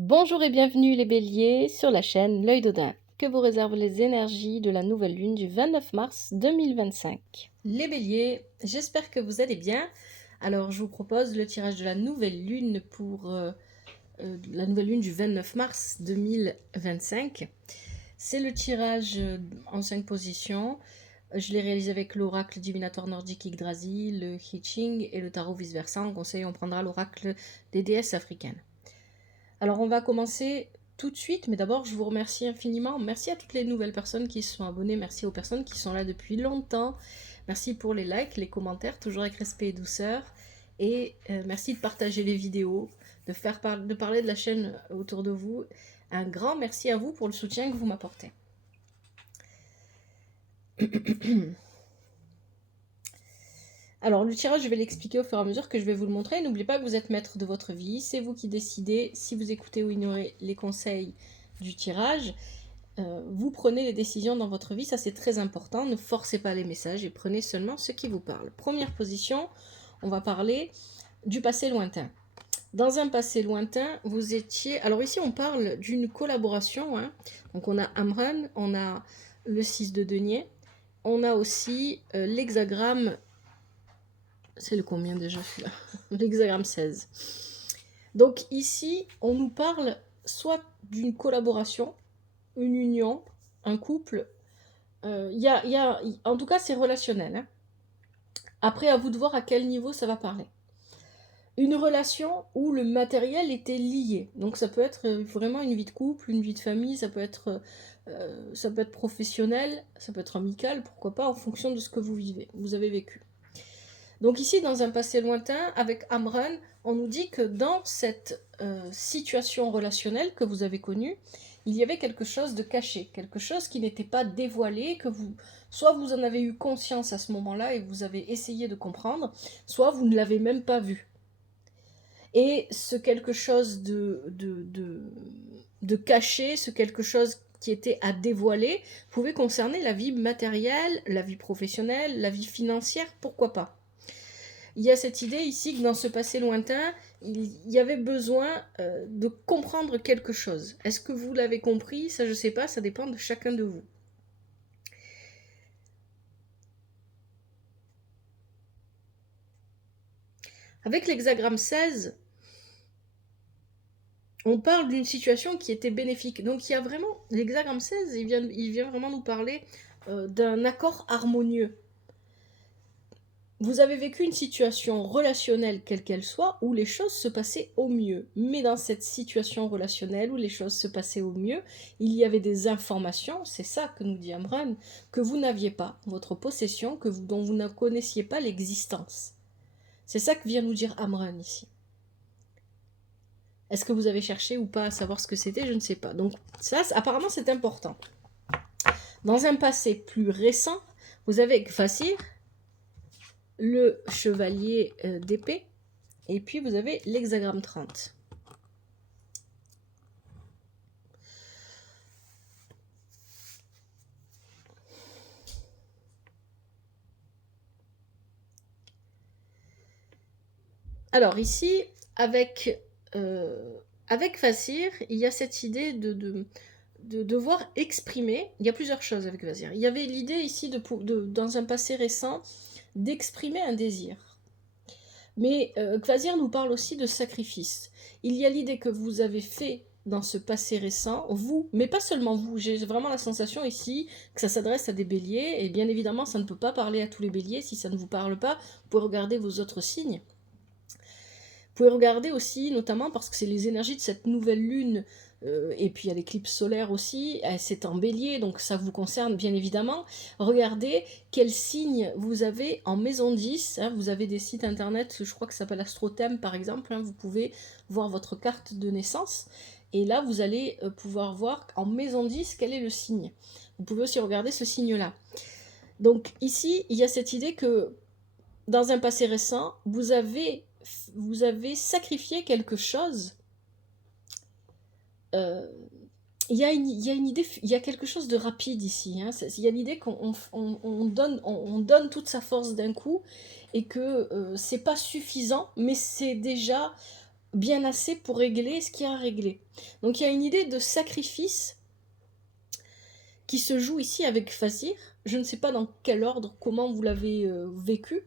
Bonjour et bienvenue les béliers sur la chaîne L'Œil d'Odin. Que vous réservent les énergies de la nouvelle lune du 29 mars 2025. Les béliers, j'espère que vous allez bien. Alors je vous propose le tirage de la nouvelle lune pour la nouvelle lune du 29 mars 2025. C'est le tirage en 5 positions. Je l'ai réalisé avec l'oracle divinatoire nordique Yggdrasil, le I Ching et le tarot vice-versa. En conseil, on prendra l'oracle des déesses africaines. Alors on va commencer tout de suite, mais d'abord je vous remercie infiniment. Merci à toutes les nouvelles personnes qui se sont abonnées, merci aux personnes qui sont là depuis longtemps. Merci pour les likes, les commentaires, toujours avec respect et douceur. Et merci de partager les vidéos, de parler de la chaîne autour de vous. Un grand merci à vous pour le soutien que vous m'apportez. Alors, le tirage, je vais l'expliquer au fur et à mesure que je vais vous le montrer. N'oubliez pas que vous êtes maître de votre vie. C'est vous qui décidez si vous écoutez ou ignorez les conseils du tirage. Vous prenez les décisions dans votre vie, ça c'est très important. Ne forcez pas les messages et prenez seulement ce qui vous parle. Première position, on va parler du passé lointain. Dans un passé lointain, vous étiez... Alors ici, on parle d'une collaboration. Donc on a Amran, on a le 6 de denier, on a aussi l'hexagramme... C'est le combien déjà celui-là? L'hexagramme 16. Donc ici, on nous parle soit d'une collaboration, une union, un couple. En tout cas, c'est relationnel. Après, à vous de voir à quel niveau ça va parler. Une relation où le matériel était lié. Donc ça peut être vraiment une vie de couple, une vie de famille, ça peut être professionnel, ça peut être amical, pourquoi pas, en fonction de ce que vous avez vécu. Donc ici, dans un passé lointain, avec Amran, on nous dit que dans cette situation relationnelle que vous avez connue, il y avait quelque chose de caché, quelque chose qui n'était pas dévoilé, soit vous en avez eu conscience à ce moment-là et vous avez essayé de comprendre, soit vous ne l'avez même pas vu. Et ce quelque chose de caché, ce quelque chose qui était à dévoiler, pouvait concerner la vie matérielle, la vie professionnelle, la vie financière, pourquoi pas. Il y a cette idée ici que dans ce passé lointain, il y avait besoin de comprendre quelque chose. Est-ce que vous l'avez compris? Ça, je ne sais pas, ça dépend de chacun de vous. Avec l'hexagramme 16, on parle d'une situation qui était bénéfique. Donc il y a vraiment, l'hexagramme 16, il vient vraiment nous parler d'un accord harmonieux. Vous avez vécu une situation relationnelle, quelle qu'elle soit, où les choses se passaient au mieux. Mais dans cette situation relationnelle où les choses se passaient au mieux, il y avait des informations, c'est ça que nous dit Amran, que vous n'aviez pas, votre possession, dont vous ne connaissiez pas l'existence. C'est ça que vient nous dire Amran ici. Est-ce que vous avez cherché ou pas à savoir ce que c'était? Je ne sais pas. Donc ça, apparemment, c'est important. Dans un passé plus récent, vous avez Kfasir, le chevalier d'épée, et puis vous avez l'hexagramme 30. Alors ici, avec Fasir, il y a cette idée de devoir exprimer. Il y a plusieurs choses avec Fasir. Il y avait l'idée ici, dans un passé récent, d'exprimer un désir. Mais Kvasir nous parle aussi de sacrifice. Il y a l'idée que vous avez fait dans ce passé récent, vous, mais pas seulement vous, j'ai vraiment la sensation ici que ça s'adresse à des béliers, et bien évidemment ça ne peut pas parler à tous les béliers, si ça ne vous parle pas, vous pouvez regarder vos autres signes. Vous pouvez regarder aussi, notamment parce que c'est les énergies de cette nouvelle lune, et puis il y a l'éclipse solaire aussi, c'est en bélier, donc ça vous concerne bien évidemment. Regardez quel signe vous avez en maison 10, vous avez des sites internet, je crois que ça s'appelle Astrothème par exemple, vous pouvez voir votre carte de naissance, et là vous allez pouvoir voir en maison 10 quel est le signe. Vous pouvez aussi regarder ce signe-là. Donc ici, il y a cette idée que dans un passé récent, vous avez sacrifié quelque chose. Il y a une idée, il y a quelque chose de rapide ici. Il y a l'idée qu'on donne toute sa force d'un coup et que c'est pas suffisant, mais c'est déjà bien assez pour régler ce qu'il y a à régler. Donc il y a une idée de sacrifice qui se joue ici avec Fazir. Je ne sais pas dans quel ordre, comment vous l'avez vécu.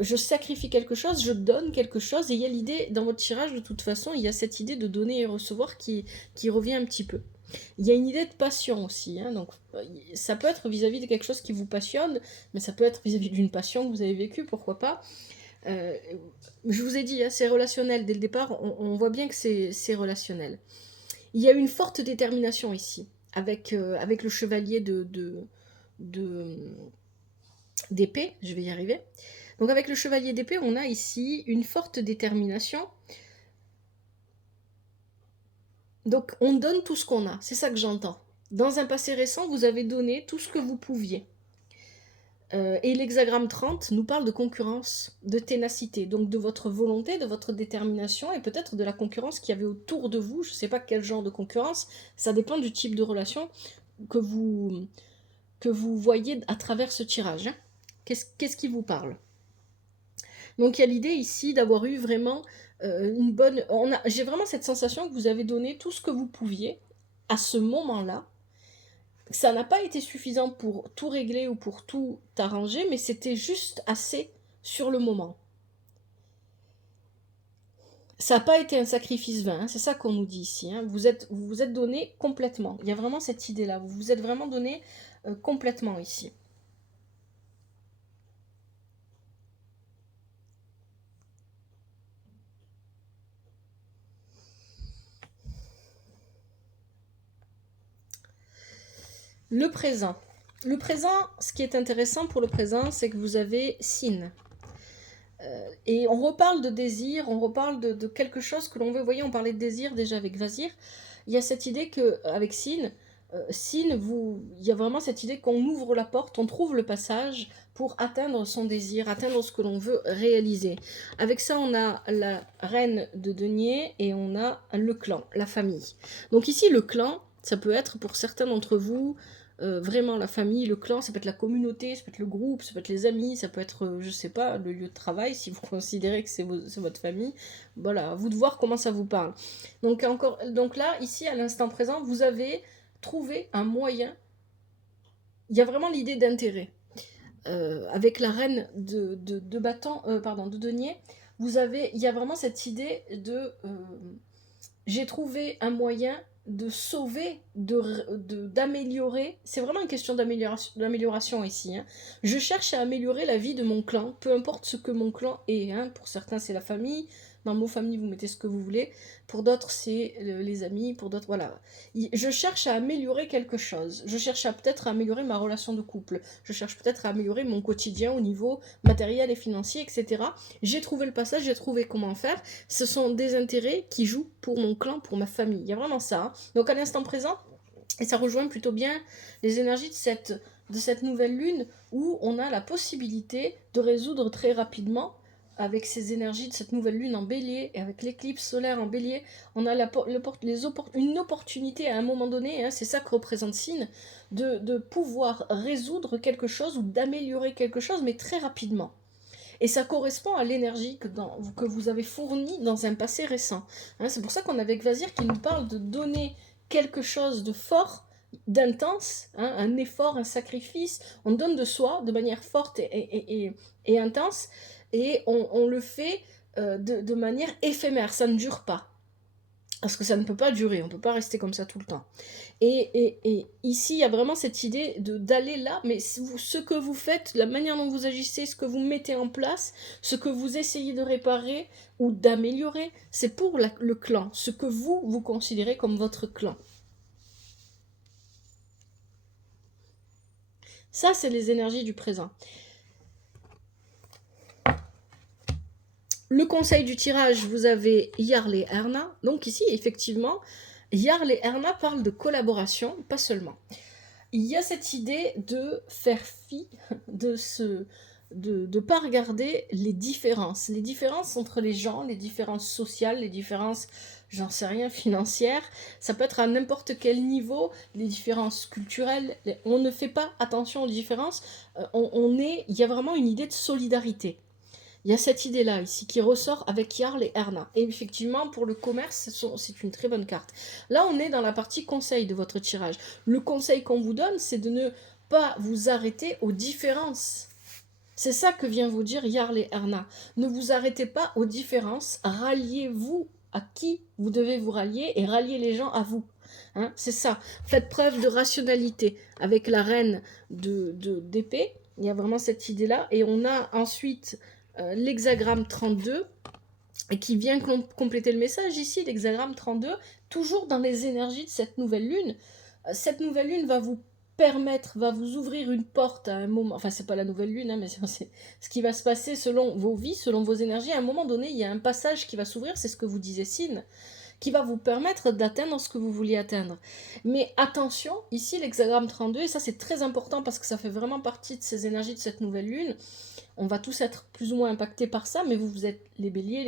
Je sacrifie quelque chose, je donne quelque chose, et il y a l'idée, dans votre tirage de toute façon, il y a cette idée de donner et recevoir qui revient un petit peu. Il y a une idée de passion aussi, hein, donc ça peut être vis-à-vis de quelque chose qui vous passionne, mais ça peut être vis-à-vis d'une passion que vous avez vécue, pourquoi pas. Je vous ai dit, hein, c'est relationnel, dès le départ, on voit bien que c'est relationnel. Il y a une forte détermination ici, avec le chevalier d'épée, je vais y arriver. Donc avec le chevalier d'épée, on a ici une forte détermination. Donc on donne tout ce qu'on a, c'est ça que j'entends. Dans un passé récent, vous avez donné tout ce que vous pouviez. Et l'hexagramme 30 nous parle de concurrence, de ténacité, donc de votre volonté, de votre détermination et peut-être de la concurrence qu'il y avait autour de vous. Je ne sais pas quel genre de concurrence, ça dépend du type de relation que vous voyez à travers ce tirage. Hein. Qu'est-ce qui vous parle? Donc il y a l'idée ici d'avoir eu vraiment une bonne... J'ai vraiment cette sensation que vous avez donné tout ce que vous pouviez à ce moment-là. Ça n'a pas été suffisant pour tout régler ou pour tout arranger, mais c'était juste assez sur le moment. Ça n'a pas été un sacrifice vain, hein, c'est ça qu'on nous dit ici. Hein. Vous vous êtes donné complètement. Il y a vraiment cette idée-là. Vous vous êtes vraiment donné complètement ici. Le présent. Le présent, ce qui est intéressant pour le présent, c'est que vous avez Sin. Et on reparle de désir, on reparle de quelque chose que l'on veut. Vous voyez, on parlait de désir déjà avec Vazir. Il y a cette idée qu'avec Sin, il y a vraiment cette idée qu'on ouvre la porte, on trouve le passage pour atteindre son désir, atteindre ce que l'on veut réaliser. Avec ça, on a la reine de denier et on a le clan, la famille. Donc ici, le clan, ça peut être pour certains d'entre vous vraiment la famille, le clan, ça peut être la communauté, ça peut être le groupe, ça peut être les amis, ça peut être, je sais pas, le lieu de travail, si vous considérez que c'est votre famille. Voilà, à vous de voir comment ça vous parle. Donc là, ici, à l'instant présent, vous avez trouvé un moyen. Il y a vraiment l'idée d'intérêt. Avec la reine de bâton, de denier, il y a vraiment cette idée de j'ai trouvé un moyen de sauver, d'améliorer. C'est vraiment une question d'amélioration ici. Hein. Je cherche à améliorer la vie de mon clan, peu importe ce que mon clan est. Hein. Pour certains, c'est la famille. Dans le mot famille, vous mettez ce que vous voulez. Pour d'autres, c'est les amis. Pour d'autres, voilà. Je cherche à améliorer quelque chose. Je cherche à peut-être améliorer ma relation de couple. Je cherche peut-être à améliorer mon quotidien au niveau matériel et financier, etc. J'ai trouvé le passage, j'ai trouvé comment faire. Ce sont des intérêts qui jouent pour mon clan, pour ma famille. Il y a vraiment ça. Hein. Donc à l'instant présent, et ça rejoint plutôt bien les énergies de cette nouvelle lune où on a la possibilité de résoudre très rapidement avec ces énergies de cette nouvelle lune en bélier et avec l'éclipse solaire en bélier, on a une opportunité à un moment donné, hein, c'est ça que représente Sin, de pouvoir résoudre quelque chose ou d'améliorer quelque chose, mais très rapidement. Et ça correspond à l'énergie que vous avez fournie dans un passé récent. Hein, c'est pour ça qu'on a avec Vazir qui nous parle de donner quelque chose de fort, d'intense, hein, un effort, un sacrifice. On donne de soi de manière forte et intense, et on le fait de manière éphémère, ça ne dure pas. Parce que ça ne peut pas durer, on ne peut pas rester comme ça tout le temps. Et ici, il y a vraiment cette idée d'aller là, mais ce que vous faites, la manière dont vous agissez, ce que vous mettez en place, ce que vous essayez de réparer ou d'améliorer, c'est pour le clan, ce que vous considérez comme votre clan. Ça, c'est les énergies du présent. Le conseil du tirage, vous avez Jarl et Erna. Donc ici, effectivement, Jarl et Erna parlent de collaboration, pas seulement. Il y a cette idée de faire fi, de ne pas regarder les différences entre les gens, les différences sociales, les différences, j'en sais rien, financières, ça peut être à n'importe quel niveau, les différences culturelles, on ne fait pas attention aux différences, il y a vraiment une idée de solidarité. Il y a cette idée-là ici qui ressort avec Jarl et Erna. Et effectivement, pour le commerce, c'est une très bonne carte. Là, on est dans la partie conseil de votre tirage. Le conseil qu'on vous donne, c'est de ne pas vous arrêter aux différences. C'est ça que vient vous dire Jarl et Erna. Ne vous arrêtez pas aux différences, ralliez-vous à qui vous devez vous rallier et ralliez les gens à vous. Hein, c'est ça. Faites preuve de rationalité avec la reine d'épée. Il y a vraiment cette idée-là. Et on a ensuite l'hexagramme 32 et qui vient compléter le message ici, l'hexagramme 32, toujours dans les énergies de cette nouvelle lune. Cette nouvelle lune va vous permettre, va vous ouvrir une porte à un moment, enfin c'est pas la nouvelle lune, hein, mais c'est ce qui va se passer selon vos vies, selon vos énergies. À un moment donné, il y a un passage qui va s'ouvrir, c'est ce que vous disait Sine, qui va vous permettre d'atteindre ce que vous vouliez atteindre. Mais attention, ici l'hexagramme 32, et ça c'est très important parce que ça fait vraiment partie de ces énergies de cette nouvelle lune. On va tous être plus ou moins impactés par ça, mais vous êtes les béliers,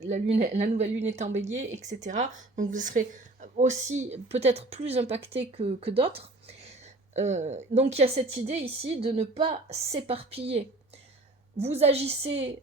la nouvelle lune est en bélier, etc. Donc vous serez aussi peut-être plus impactés que d'autres. Donc il y a cette idée ici de ne pas s'éparpiller. Vous agissez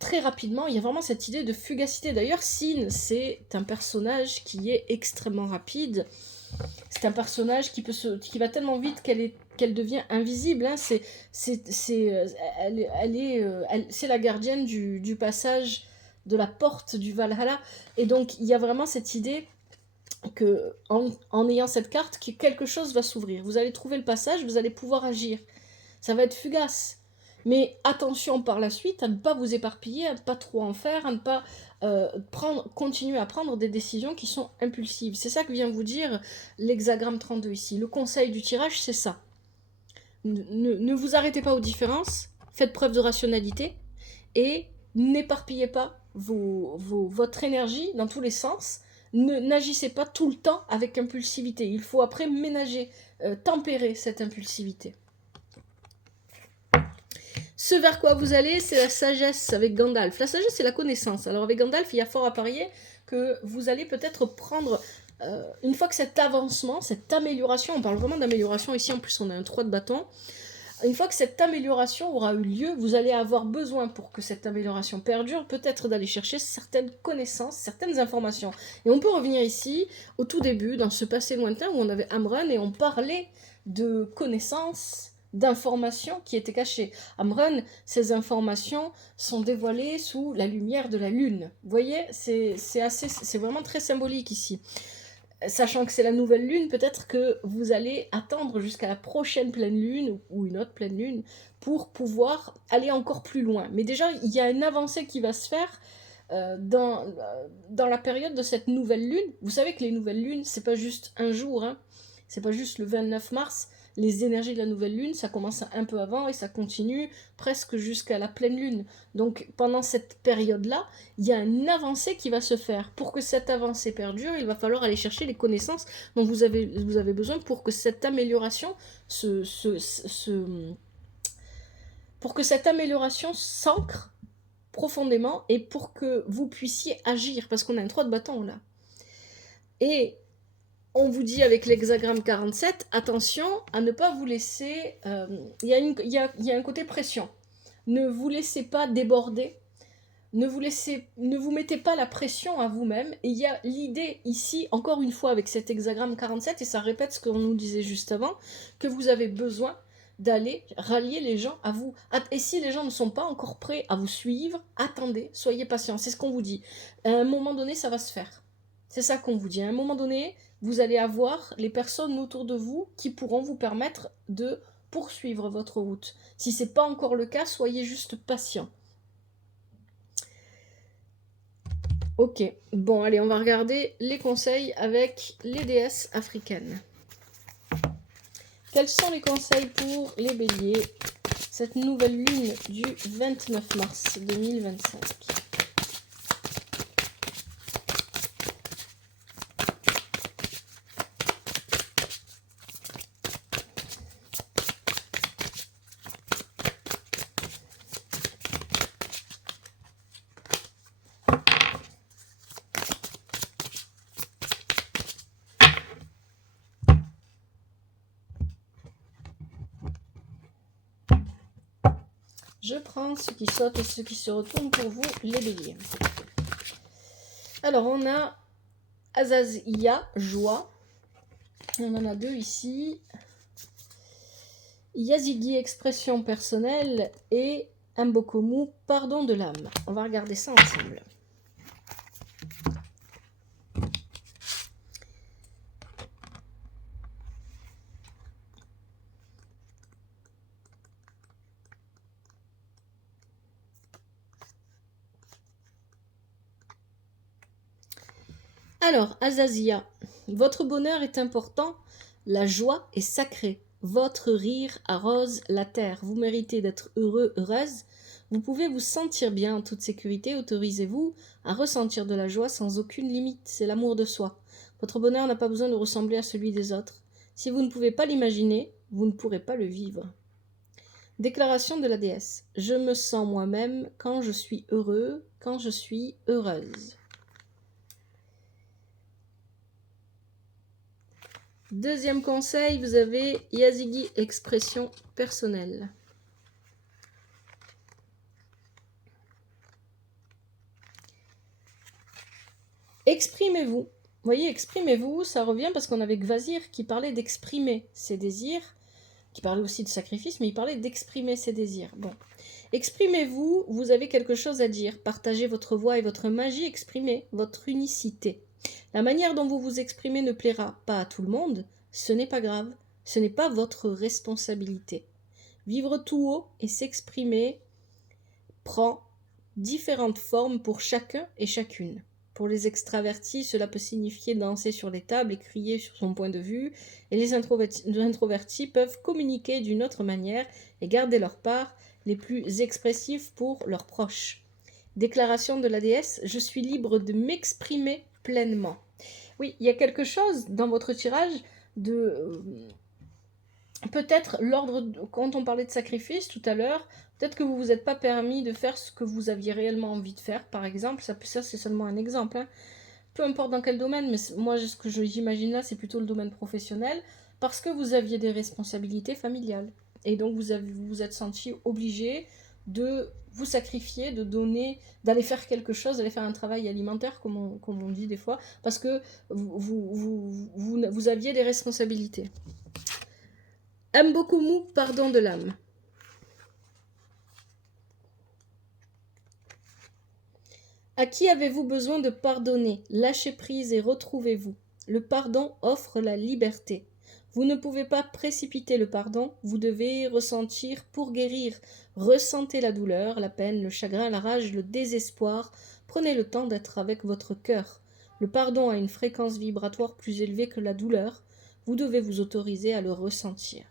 très rapidement, il y a vraiment cette idée de fugacité. D'ailleurs, Sin, c'est un personnage qui est extrêmement rapide. C'est un personnage qui va tellement vite qu'elle devient invisible. Hein. C'est la gardienne du passage de la porte du Valhalla. Et donc, il y a vraiment cette idée que en ayant cette carte, que quelque chose va s'ouvrir. Vous allez trouver le passage, vous allez pouvoir agir. Ça va être fugace. Mais attention par la suite à ne pas vous éparpiller, à ne pas trop en faire, à ne pas continuer à prendre des décisions qui sont impulsives. C'est ça que vient vous dire l'hexagramme 32 ici. Le conseil du tirage, c'est ça. Ne vous arrêtez pas aux différences, faites preuve de rationalité et n'éparpillez pas votre énergie dans tous les sens. N'agissez pas tout le temps avec impulsivité. Il faut après ménager, tempérer cette impulsivité. Ce vers quoi vous allez, c'est la sagesse avec Gandalf. La sagesse, c'est la connaissance. Alors avec Gandalf, il y a fort à parier que vous allez peut-être prendre, une fois que cet avancement, cette amélioration, on parle vraiment d'amélioration ici, en plus on a un 3 de bâton, une fois que cette amélioration aura eu lieu, vous allez avoir besoin, pour que cette amélioration perdure, peut-être d'aller chercher certaines connaissances, certaines informations. Et on peut revenir ici, au tout début, dans ce passé lointain, où on avait Amren, et on parlait de connaissances, d'informations qui étaient cachées. Amren, ces informations sont dévoilées sous la lumière de la lune. Vous voyez, c'est vraiment très symbolique ici. Sachant que c'est la nouvelle lune, peut-être que vous allez attendre jusqu'à la prochaine pleine lune ou une autre pleine lune pour pouvoir aller encore plus loin. Mais déjà, il y a une avancée qui va se faire dans la période de cette nouvelle lune. Vous savez que les nouvelles lunes, c'est pas juste un jour, hein. C'est pas juste le 29 mars. Les énergies de la nouvelle lune, ça commence un peu avant et ça continue presque jusqu'à la pleine lune. Donc pendant cette période-là, il y a une avancée qui va se faire. Pour que cette avancée perdure, il va falloir aller chercher les connaissances dont vous avez besoin pour que cette amélioration pour que cette amélioration s'ancre profondément et pour que vous puissiez agir, parce qu'on a un 3 de bâton là. Et on vous dit avec l'hexagramme 47, attention à ne pas vous laisser... Il y a un côté pression. Ne vous laissez pas déborder. Ne vous mettez pas la pression à vous-même. Et il y a l'idée ici, encore une fois avec cet hexagramme 47, et ça répète ce qu'on nous disait juste avant, que vous avez besoin d'aller rallier les gens à vous. Et si les gens ne sont pas encore prêts à vous suivre, attendez, soyez patients. C'est ce qu'on vous dit. À un moment donné, ça va se faire. C'est ça qu'on vous dit. À un moment donné, vous allez avoir les personnes autour de vous qui pourront vous permettre de poursuivre votre route. Si ce n'est pas encore le cas, soyez juste patient. Ok, bon allez, on va regarder les conseils avec les déesses africaines. Quels sont les conseils pour les béliers, cette nouvelle lune du 29 mars 2025 ? Je prends ce qui saute et ce qui se retourne pour vous, les béliers. Alors, on a Azazia, joie. On en a deux ici. Yazigi, expression personnelle. Et Mbokomu, pardon de l'âme. On va regarder ça ensemble. Alors, Azazia, votre bonheur est important, la joie est sacrée, votre rire arrose la terre, vous méritez d'être heureux, heureuse, vous pouvez vous sentir bien en toute sécurité, autorisez-vous à ressentir de la joie sans aucune limite, c'est l'amour de soi. Votre bonheur n'a pas besoin de ressembler à celui des autres. Si vous ne pouvez pas l'imaginer, vous ne pourrez pas le vivre. Déclaration de la déesse. Je me sens moi-même quand je suis heureux, quand je suis heureuse. Deuxième conseil, vous avez Yazigi, expression personnelle. Exprimez-vous. Vous voyez, exprimez-vous, ça revient parce qu'on avait Gvasir qui parlait d'exprimer ses désirs, qui parlait aussi de sacrifice, mais il parlait d'exprimer ses désirs. Bon, exprimez-vous, vous avez quelque chose à dire, partagez votre voix et votre magie, exprimez votre unicité. La manière dont vous vous exprimez ne plaira pas à tout le monde, ce n'est pas grave, ce n'est pas votre responsabilité. Vivre tout haut et s'exprimer prend différentes formes pour chacun et chacune. Pour les extravertis, cela peut signifier danser sur les tables et crier sur son point de vue, et les introvertis peuvent communiquer d'une autre manière et garder leur part, les plus expressifs pour leurs proches. Déclaration de la déesse, je suis libre de m'exprimer pleinement. Oui, il y a quelque chose dans votre tirage de... peut-être l'ordre, quand on parlait de sacrifice tout à l'heure, peut-être que vous ne vous êtes pas permis de faire ce que vous aviez réellement envie de faire, par exemple, ça c'est seulement un exemple, hein. Peu importe dans quel domaine, mais moi ce que j'imagine là, c'est plutôt le domaine professionnel, parce que vous aviez des responsabilités familiales. Et donc vous vous êtes senti obligé de vous sacrifier, de donner, d'aller faire quelque chose, d'aller faire un travail alimentaire, comme on dit des fois, parce que vous aviez des responsabilités. Mbokomu, pardon de l'âme. À qui avez-vous besoin de pardonner? Lâchez prise et retrouvez-vous. Le pardon offre la liberté. Vous ne pouvez pas précipiter le pardon, vous devez ressentir pour guérir. Ressentez la douleur, la peine, le chagrin, la rage, le désespoir. Prenez le temps d'être avec votre cœur. Le pardon a une fréquence vibratoire plus élevée que la douleur. Vous devez vous autoriser à le ressentir.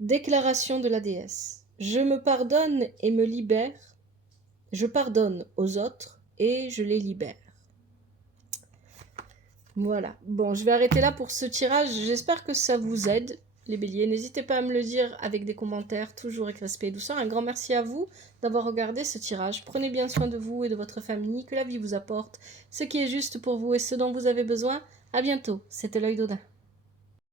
Déclaration de la déesse. Je me pardonne et me libère. Je pardonne aux autres et je les libère. Voilà. Bon, je vais arrêter là pour ce tirage. J'espère que ça vous aide, les béliers. N'hésitez pas à me le dire avec des commentaires, toujours avec respect et douceur. Un grand merci à vous d'avoir regardé ce tirage. Prenez bien soin de vous et de votre famille. Que la vie vous apporte ce qui est juste pour vous et ce dont vous avez besoin. À bientôt. C'était l'œil d'Odin.